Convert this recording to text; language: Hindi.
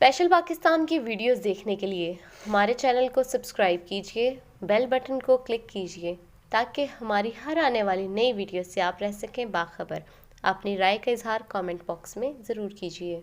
स्पेशल पाकिस्तान की वीडियोस देखने के लिए हमारे चैनल को सब्सक्राइब कीजिए, बेल बटन को क्लिक कीजिए ताकि हमारी हर आने वाली नई वीडियो से आप रह सकें बाखबर। अपनी राय का इजहार कमेंट बॉक्स में ज़रूर कीजिए।